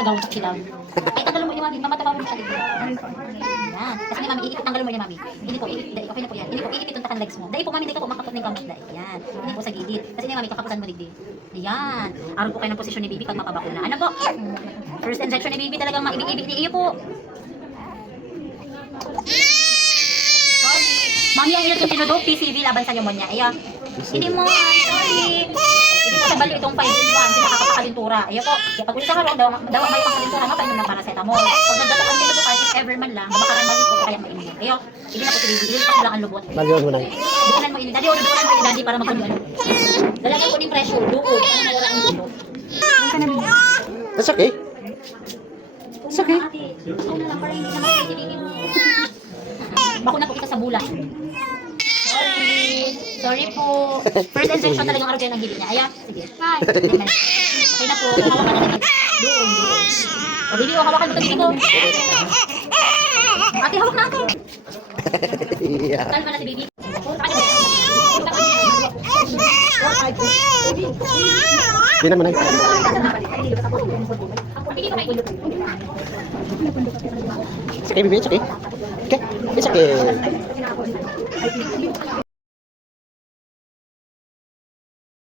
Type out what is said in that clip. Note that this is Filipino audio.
Agawin sa silaw. Ay, tanggalin mo yung mami. Mamatapawin mo siya dito. Yan. Kasi may mami, iipit, tanggalin mo yung mami. Hindi po, iipit. Okay na po yan. Hindi po, iipit yung takan legs mo. Dahil po mami, hindi ka po makapot ng kamot dahil. Yan. Hindi po sa gilid. Kasi may mami, kakapusan mo digdi. Yan. Aron po kayo ng posisyon ni Bibi pag mapabakuna. Ano po? First injection ni Bibi talagang maibig-ibig ni iyo po. Sorry. Mami, ang iyong tinudog, PCV laban sa pneumonia. Ayan. Hindi mo, sorry. Hindi mo sabali itong 5 in 1, sila kakapakalintura. Ayan po, pag ulit sa karoon, daw may pakalintura, mapainom ng paracetamol. Pag nagdatakan nila po, kahit if ever man lang, mabakaran mali po, kaya mainom. Ayan, hindi na po si Bibi, hindi pa lang ang lubot. Magyon mo na. Dukunan mo ini, daddy, dukunan mo ini, daddy, para magkunuan. Lalagyan ko ng pressure, duko, ano na wala ang duko. That's okay. It's okay. Ikaw na lang, para hindi naman si Bibi mo. Bakuna po kita sa bulan. Sorry po. First injection talagang araw dyan ang gili niya. Ayan, sige. Okay na po. Hawakan na natin. Doon. O, Bibi, hawakan mo ito, Bibi ko. Ate, hawak na ako. Yeah. Kalma na si Bibi. Binan mo na. It's okay, baby. It's okay. Okay. It's okay.